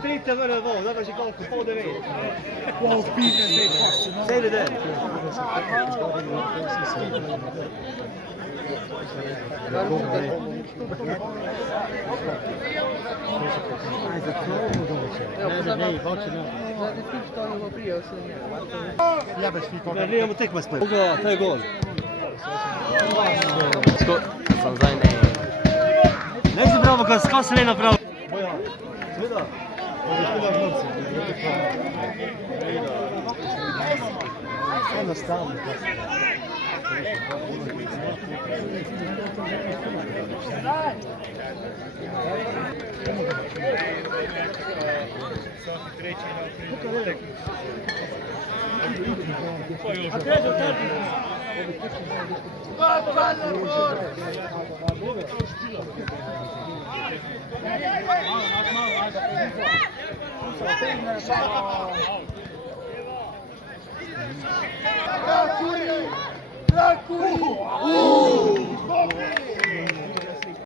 30 meno 2, dava ci conto un po' di vento. Well, beaten and they passed, you know? Sei vedendo? Verlijemo tekme spet. Koga, to je gol. Sam zdaj ne. Ne si bravo, kad skasi ne napravi. Boja, seveda. Enostavno. Draculi!